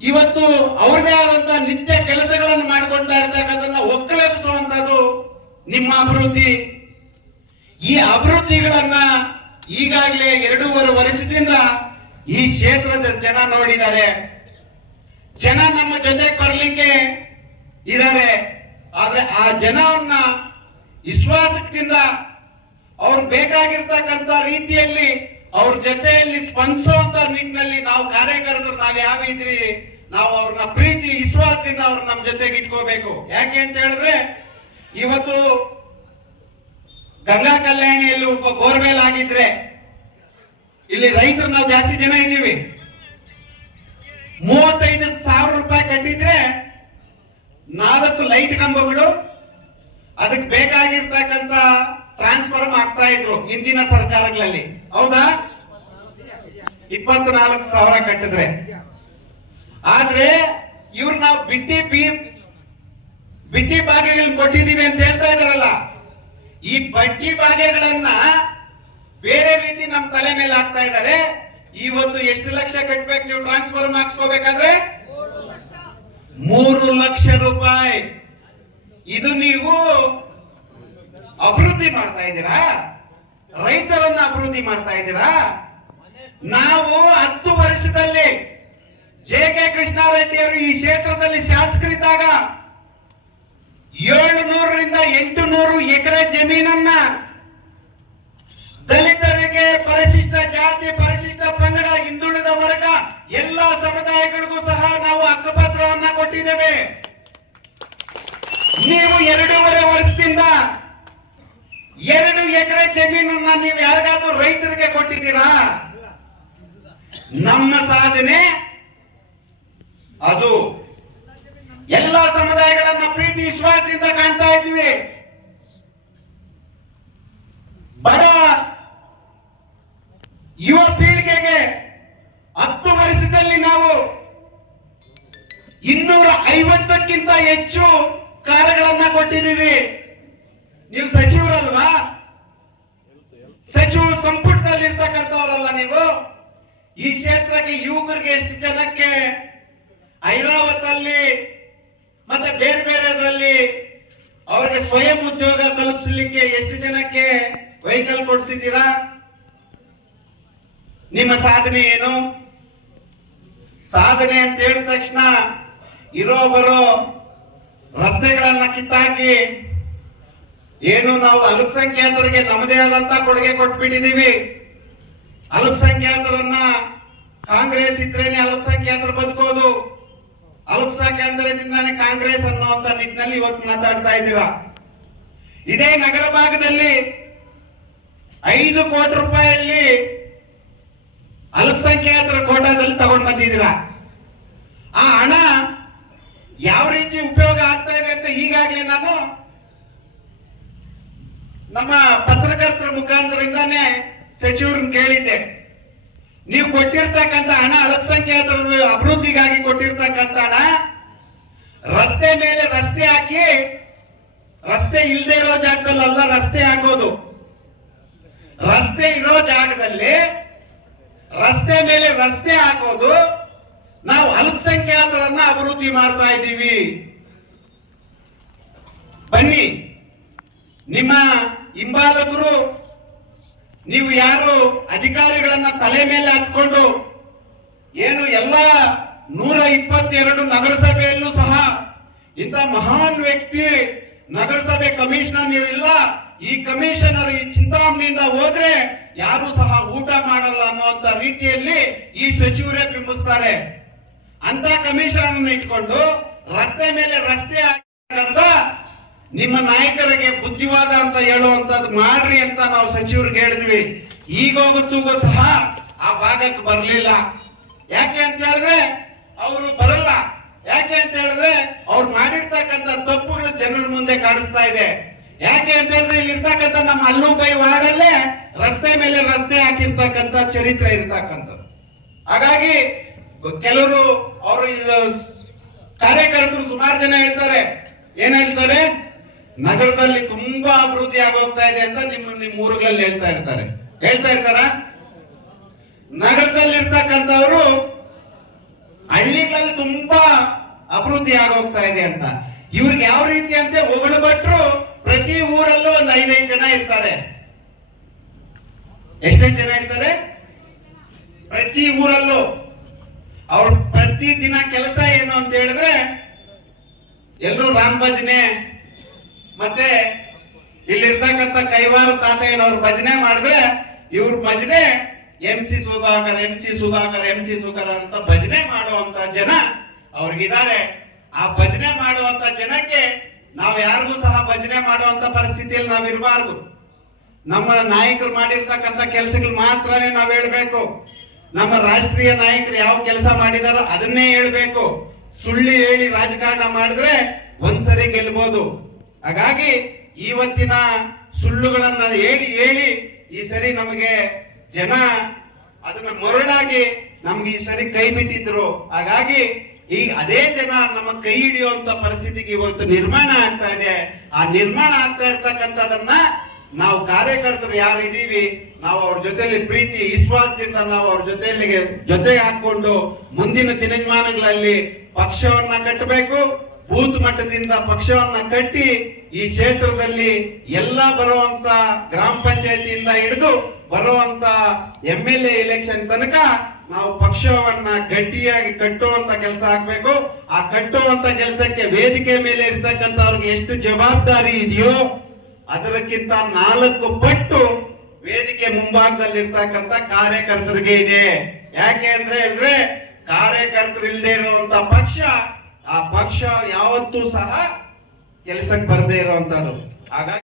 ಇವತ್ತು ಅವ್ರದೇ ಆದಂತ ನಿತ್ಯ ಕೆಲಸಗಳನ್ನು ಮಾಡಿಕೊಳ್ತಾ ಇರ್ತಕ್ಕಂಥದ್ದನ್ನ ಒಕ್ಕಲೆಬ್ಸುವಂತದ್ದು ನಿಮ್ಮ ಅಭಿವೃದ್ಧಿ. ಈ ಅಭಿವೃದ್ಧಿಗಳನ್ನ ಈಗಾಗಲೇ ಎರಡೂವರೆ ವರ್ಷದಿಂದ ಈ ಕ್ಷೇತ್ರದ ಜನ ನೋಡಿದ್ದಾರೆ. ಜನ ನಮ್ಮ ಜೊತೆಗೆ ಬರಲಿಕ್ಕೆ ಇದ್ದಾರೆ. ಆದ್ರೆ ಆ ಜನವನ್ನ ವಿಶ್ವಾಸದಿಂದ ಅವ್ರು ಬೇಕಾಗಿರ್ತಕ್ಕಂಥ ರೀತಿಯಲ್ಲಿ ಅವ್ರ ಜೊತೆಯಲ್ಲಿ ಸ್ಪಂದಿಸುವಂತ ನಿಟ್ಟಿನಲ್ಲಿ ನಾವು ಕಾರ್ಯಕರ್ತರು ನಾವ್ ಯಾವ ಇದ್ರಿ, ನಾವು ಅವ್ರನ್ನ ಪ್ರೀತಿ, ವಿಶ್ವಾಸದಿಂದ ಅವ್ರ ನಮ್ಮ ಜೊತೆಗೆ ಇಟ್ಕೋಬೇಕು. ಯಾಕೆ ಅಂತ ಹೇಳಿದ್ರೆ, ಇವತ್ತು ಗಂಗಾ ಕಲ್ಯಾಣಿಯಲ್ಲಿ ಒಬ್ಬ ಬೋರ್ವೆಲ್ ಆಗಿದ್ರೆ, ಇಲ್ಲಿ ರೈತರು ನಾವು ಜಾಸ್ತಿ ಜನ ಇದ್ದೀವಿ. ಮೂವತ್ತೈದು ಸಾವಿರ ರೂಪಾಯಿ ಕಟ್ಟಿದ್ರೆ, ನಾಲ್ಕು ಲೈಟ್ ಕಂಬಗಳು ಅದಕ್ಕೆ ಬೇಕಾಗಿರ್ತಕ್ಕಂತ ಟ್ರಾನ್ಸ್ಫಾರ್ಮ್ ಆಗ್ತಾ ಇದ್ರು ಹಿಂದಿನ ಸರ್ಕಾರಗಳಲ್ಲಿ. ಹೌದಾ? ಇಪ್ಪತ್ನಾಲ್ಕು ಸಾವಿರ ಕಟ್ಟಿದ್ರೆ. ಆದ್ರೆ ಇವ್ರು ನಾವು ಬಿಟ್ಟಿ ಬಿ ಬಿಟ್ಟಿ ಬಾಗಿಗಳನ್ನ ಕೊಟ್ಟಿದೀವಿ ಅಂತ ಹೇಳ್ತಾ ಇದಾರಲ್ಲ ಈ ಬಡ್ಡಿ ಬಾಗೆಗಳನ್ನ ಬೇರೆ ರೀತಿ ನಮ್ಮ ತಲೆ ಮೇಲೆ ಹಾಕ್ತಾ ಇದ್ದಾರೆ. ಇವತ್ತು ಎಷ್ಟು ಲಕ್ಷ ಕಟ್ಬೇಕು ನೀವು ಟ್ರಾನ್ಸ್ಫರ್ ಮಾಡಿಸ್ಕೋಬೇಕಾದ್ರೆ? ಮೂರು ಲಕ್ಷ ರೂಪಾಯಿ. ಇದು ನೀವು ಅಭಿವೃದ್ಧಿ ಮಾಡ್ತಾ ಇದ್ದೀರಾ? ರೈತರನ್ನ ಅಭಿವೃದ್ಧಿ ಮಾಡ್ತಾ ಇದ್ದೀರಾ? ನಾವು ಹತ್ತು ವರ್ಷದಲ್ಲಿ ಜೆ ಕೆ ಕೃಷ್ಣಾರೆಡ್ಡಿ ಅವರು ಈ ಕ್ಷೇತ್ರದಲ್ಲಿ ಶಾಸಕರಿದ್ದಾಗ ಏಳು ನೂರರಿಂದ ಎಂಟು ನೂರು ಎಕರೆ ಜಮೀನನ್ನ ದಲಿತರಿಗೆ ಪರಿಶಿಷ್ಟ ಜಾತಿ, ಪರಿಶಿಷ್ಟ ಪಂಗಡ, ಹಿಂದುಳಿದ ವರ್ಗ, ಎಲ್ಲ ಸಮುದಾಯಗಳಿಗೂ ಸಹ ನಾವು ಹಕ್ಕುಪತ್ರವನ್ನ ಕೊಟ್ಟಿದ್ದೇವೆ. ನೀವು ಎರಡೂವರೆ ವರ್ಷದಿಂದ ಎರಡು ಎಕರೆ ಜಮೀನನ್ನ ನೀವು ಯಾರಿಗಾದ್ರೂ ರೈತರಿಗೆ ಕೊಟ್ಟಿದ್ದೀರಾ? ನಮ್ಮ ಸಾಧನೆ ಅದು. ಎಲ್ಲ ಸಮುದಾಯಗಳನ್ನ ಪ್ರೀತಿ, ವಿಶ್ವಾಸದಿಂದ ಕಾಣ್ತಾ ಇದ್ದೀವಿ. ಬಡ ಯುವ ಪೀಳಿಗೆಗೆ ಹತ್ತು ವರ್ಷದಲ್ಲಿ ನಾವು ಇನ್ನೂರ ಐವತ್ತಕ್ಕಿಂತ ಹೆಚ್ಚು ಕಾರ್ಯಗಳನ್ನ ಕೊಟ್ಟಿದ್ದೀವಿ. ನೀವು ಸಚಿವರಲ್ವಾ? ಸಚಿವ ಸಂಪುಟದಲ್ಲಿ ಇರ್ತಕ್ಕಂಥವರಲ್ಲ ನೀವು? ಈ ಕ್ಷೇತ್ರಕ್ಕೆ ಯುವಕರಿಗೆ ಎಷ್ಟು ಜನಕ್ಕೆ? ಐರಾವತಲ್ಲಿ ಮತ್ತೆ ಬೇರೆ ಬೇರೆದ್ರಲ್ಲಿ ಅವರಿಗೆ ಸ್ವಯಂ ಉದ್ಯೋಗ ಕಲ್ಪಿಸಲಿಕ್ಕೆ ಎಷ್ಟು ಜನಕ್ಕೆ ವೆಹಿಕಲ್ ಕೊಡಿಸಿದ್ದೀರಾ? ನಿಮ್ಮ ಸಾಧನೆ ಏನು? ಸಾಧನೆ ಅಂತ ಹೇಳಿದ ತಕ್ಷಣ ಇರೋ ಬರೋ ರಸ್ತೆಗಳನ್ನ ಕಿತ್ತಾಕಿ, ಏನು ನಾವು ಅಲ್ಪಸಂಖ್ಯಾತರಿಗೆ ನಮ್ಮದೇ ಆದಂತ ಕೊಡುಗೆ ಕೊಟ್ಬಿಟ್ಟಿದೀವಿ ಅಲ್ಪಸಂಖ್ಯಾತರನ್ನ ಕಾಂಗ್ರೆಸ್ ಇದ್ರೇನೆ ಅಲ್ಪಸಂಖ್ಯಾತರು ಬದುಕೋದು. ಅಲ್ಪಸಂಖ್ಯಾತರದಿಂದಾನೆ ಕಾಂಗ್ರೆಸ್ ಅನ್ನುವಂತ ನಿಟ್ಟಿನಲ್ಲಿ ಇವತ್ತು ಮಾತಾಡ್ತಾ ಇದ್ದೀರಾ ಇದೇ ನಗರ ಭಾಗದಲ್ಲಿ ಐದು ಕೋಟಿ ರೂಪಾಯಿಯಲ್ಲಿ ಅಲ್ಪಸಂಖ್ಯಾತರ ಕೋಟಾದಲ್ಲಿ ತಗೊಂಡ್ ಬಂದಿದ್ದೀರಾ. ಆ ಹಣ ಯಾವ ರೀತಿ ಉಪಯೋಗ ಆಗ್ತಾ ಇದೆ ಅಂತ ಈಗಾಗಲೇ ನಾನು ನಮ್ಮ ಪತ್ರಕರ್ತರ ಮುಖಾಂತರದಿಂದಾನೇ ಸಚಿವರನ್ನ ಕೇಳಿದ್ದೆ. ನೀವು ಕೊಟ್ಟಿರ್ತಕ್ಕಂಥ ಹಣ ಅಲ್ಪಸಂಖ್ಯಾತರ ಅಭಿವೃದ್ಧಿಗಾಗಿ ಕೊಟ್ಟಿರ್ತಕ್ಕಂಥ ಹಣ, ರಸ್ತೆ ಮೇಲೆ ರಸ್ತೆ ಹಾಕಿ, ರಸ್ತೆ ಇಲ್ಲದೆ ಇರೋ ಜಾಗದಲ್ಲಿ ರಸ್ತೆ ಹಾಕೋದು. ರಸ್ತೆ ಇರೋ ಜಾಗದಲ್ಲಿ ರಸ್ತೆ ಮೇಲೆ ರಸ್ತೆ ಹಾಕೋದು, ನಾವು ಅಲ್ಪಸಂಖ್ಯಾತರನ್ನ ಅಭಿವೃದ್ಧಿ ಮಾಡ್ತಾ ಇದ್ದೀವಿ. ಬನ್ನಿ, ನಿಮ್ಮ ಹಿಂಬಾಲಕರು ನೀವು ಯಾರು ಅಧಿಕಾರಿಗಳನ್ನ ತಲೆ ಮೇಲೆ ಹತ್ಕೊಂಡು ಏನು ಎಲ್ಲ ನೂರ ಇಪ್ಪತ್ತೆರಡು ನಗರಸಭೆಯಲ್ಲೂ ಸಹ ಇಂಥ ಮಹಾನ್ ವ್ಯಕ್ತಿ ನಗರಸಭೆ ಕಮಿಷನರ್ ಇಲ್ಲ, ಈ ಕಮಿಷನರ್ ಈ ಚಿಂತಾಮಣಿಯಿಂದ ಹೋದ್ರೆ ಯಾರು ಸಹ ಊಟ ಮಾಡಲ್ಲ ಅನ್ನುವಂತ ರೀತಿಯಲ್ಲಿ ಈ ಸಚಿವರೇ ಬಿಂಬಿಸ್ತಾರೆ. ಅಂತ ಕಮಿಷನರ್ ಇಟ್ಕೊಂಡು ರಸ್ತೆ ಮೇಲೆ ರಸ್ತೆ ಹಾಕಂತ ನಿಮ್ಮ ನಾಯಕರಿಗೆ ಬುದ್ಧಿವಾದ ಅಂತ ಹೇಳುವಂತದ್ದು ಮಾಡ್ರಿ ಅಂತ ನಾವು ಸಚಿವರಿಗೆ ಹೇಳಿದ್ವಿ. ಈಗ ಹೋಗುತ್ತೂ ಸಹ ಆ ಭಾಗಕ್ಕೆ ಬರಲಿಲ್ಲ. ಯಾಕೆ ಅಂತ ಹೇಳಿದ್ರೆ ಅವರು ಬರಲ್ಲ. ಯಾಕೆ ಅಂತ ಹೇಳಿದ್ರೆ ಅವ್ರು ಮಾಡಿರ್ತಕ್ಕಂಥ ತಪ್ಪುಗಳು ಜನರ ಮುಂದೆ ಕಾಣಿಸ್ತಾ ಇದೆ. ಯಾಕೆ ಅಂತ ಹೇಳಿದ್ರೆ ಇಲ್ಲಿ ಇರ್ತಕ್ಕಂಥ ನಮ್ಮ ಅಲ್ಲುಬೈ ವಾರ್ಡಲ್ಲೇ ರಸ್ತೆ ಮೇಲೆ ರಸ್ತೆ ಹಾಕಿರ್ತಕ್ಕಂಥ ಚರಿತ್ರೆ ಇರ್ತಕ್ಕಂಥದ್ದು. ಹಾಗಾಗಿ ಕೆಲವರು ಅವರು ಕಾರ್ಯಕರ್ತರು ಸುಮಾರು ಜನ ಹೇಳ್ತಾರೆ. ಏನ್ ಹೇಳ್ತಾರೆ? ನಗರದಲ್ಲಿ ತುಂಬಾ ಅಭಿವೃದ್ಧಿ ಆಗೋಗ್ತಾ ಇದೆ ಅಂತ ನಿಮ್ಮ ನಿಮ್ಮ ಊರುಗಳಲ್ಲಿ ಹೇಳ್ತಾ ಇರ್ತಾರೆ. ಹೇಳ್ತಾ ಇರ್ತಾರ? ನಗರದಲ್ಲಿ ಇರ್ತಕ್ಕಂಥವ್ರು ಹಳ್ಳಿಗಳಲ್ಲಿ ತುಂಬಾ ಅಭಿವೃದ್ಧಿ ಆಗೋಗ್ತಾ ಇದೆ ಅಂತ. ಇವ್ರಿಗೆ ಯಾವ ರೀತಿ ಅಂತ ಹೊಗಳು ಪ್ರತಿ ಊರಲ್ಲೂ ಒಂದು ಐದೈದು ಜನ ಇರ್ತಾರೆ. ಎಷ್ಟೈದು ಜನ ಇರ್ತಾರೆ? ಪ್ರತಿ ಊರಲ್ಲೂ. ಅವ್ರ ಪ್ರತಿ ದಿನ ಕೆಲಸ ಏನು ಅಂತ ಹೇಳಿದ್ರೆ ಎಲ್ಲರೂ ರಾಮ್ ಭಜನೆ ಮತ್ತೆ ಇಲ್ಲಿರ್ತಕ್ಕಂಥ ಕೈವಾರ ತಾತಯ್ಯನವ್ರ ಭಜನೆ ಮಾಡಿದ್ರೆ ಇವ್ರ ಭಜನೆ M C Sudhakar M C Sudhakar M C Sudhakar ಅಂತ ಭಜನೆ ಮಾಡುವಂತ ಜನ ಅವ್ರಿಗಿದ್ದಾರೆ. ಆ ಭಜನೆ ಮಾಡುವಂತ ಜನಕ್ಕೆ ನಾವು ಯಾರಿಗೂ ಸಹ ಭಜನೆ ಮಾಡುವಂತ ಪರಿಸ್ಥಿತಿಯಲ್ಲಿ ನಾವು ಇರಬಾರ್ದು. ನಮ್ಮ ನಾಯಕರು ಮಾಡಿರ್ತಕ್ಕಂಥ ಕೆಲಸಗಳು ಮಾತ್ರನೇ ನಾವು ಹೇಳ್ಬೇಕು. ನಮ್ಮ ರಾಷ್ಟ್ರೀಯ ನಾಯಕರು ಯಾವ ಕೆಲಸ ಮಾಡಿದಾರೋ ಅದನ್ನೇ ಹೇಳ್ಬೇಕು. ಸುಳ್ಳು ಹೇಳಿ ರಾಜಕಾರಣ ಮಾಡಿದ್ರೆ ಒಂದ್ಸರಿ ಗೆಲ್ಬಹುದು ಹಾಗಾಗಿ ಇವತ್ತಿನ ಸುಳ್ಳುಗಳನ್ನ ಹೇಳಿ ಹೇಳಿ ಈ ಸರಿ ನಮಗೆ ಜನ ಅದನ್ನ ಮರಳಾಗಿ ನಮ್ಗೆ ಈ ಸರಿ ಕೈ ಬಿಟ್ಟಿದ್ರು. ಹಾಗಾಗಿ ಈ ಅದೇ ಜನ ನಮ್ಮ ಕೈ ಹಿಡಿಯುವಂತ ಪರಿಸ್ಥಿತಿಗೆ ಇವತ್ತು ನಿರ್ಮಾಣ ಆಗ್ತಾ ಇದೆ. ಆ ನಿರ್ಮಾಣ ಆಗ್ತಾ ಇರ್ತಕ್ಕಂಥದನ್ನ ನಾವು ಕಾರ್ಯಕರ್ತರು ಯಾರು ಇದೀವಿ, ನಾವು ಅವ್ರ ಜೊತೆಯಲ್ಲಿ ಪ್ರೀತಿ, ವಿಶ್ವಾಸದಿಂದ ನಾವು ಅವ್ರ ಜೊತೆಯಲ್ಲಿ ಜೊತೆಗೆ ಹಾಕೊಂಡು ಮುಂದಿನ ದಿನಮಾನಗಳಲ್ಲಿ ಪಕ್ಷವನ್ನ ಕಟ್ಟಬೇಕು. ಬೂತ್ ಮಟ್ಟದಿಂದ ಪಕ್ಷವನ್ನ ಕಟ್ಟಿ ಈ ಕ್ಷೇತ್ರದಲ್ಲಿ ಎಲ್ಲ ಬರುವಂತ ಗ್ರಾಮ ಪಂಚಾಯತಿಯಿಂದ ಹಿಡಿದು ಬರುವಂತ ಎಂ ಎಲ್ ಎ ಎಲೆಕ್ಷನ್ ತನಕ ನಾವು ಪಕ್ಷವನ್ನ ಗಟ್ಟಿಯಾಗಿ ಕಟ್ಟುವಂತ ಕೆಲಸ ಆಗ್ಬೇಕು. ಆ ಕಟ್ಟುವಂತ ಕೆಲಸಕ್ಕೆ ವೇದಿಕೆ ಮೇಲೆ ಇರ್ತಕ್ಕಂಥವ್ರಿಗೆ ಎಷ್ಟು ಜವಾಬ್ದಾರಿ ಇದೆಯೋ ಅದಕ್ಕಿಂತ ನಾಲ್ಕು ಪಟ್ಟು ವೇದಿಕೆ ಮುಂಭಾಗದಲ್ಲಿ ಇರ್ತಕ್ಕಂಥ ಕಾರ್ಯಕರ್ತರಿಗೆ ಇದೆ. ಯಾಕೆ ಅಂದ್ರೆ ಹೇಳಿದ್ರೆ ಕಾರ್ಯಕರ್ತರು ಇಲ್ಲದೆ ಇರುವಂತ ಪಕ್ಷ ಆ ಪಕ್ಷ ಯಾವತ್ತೂ ಸಹ ಕೆಲಸಕ್ಕೆ ಬರದೇ ಇರುವಂತದ್ದು ಹಾಗಾಗಿ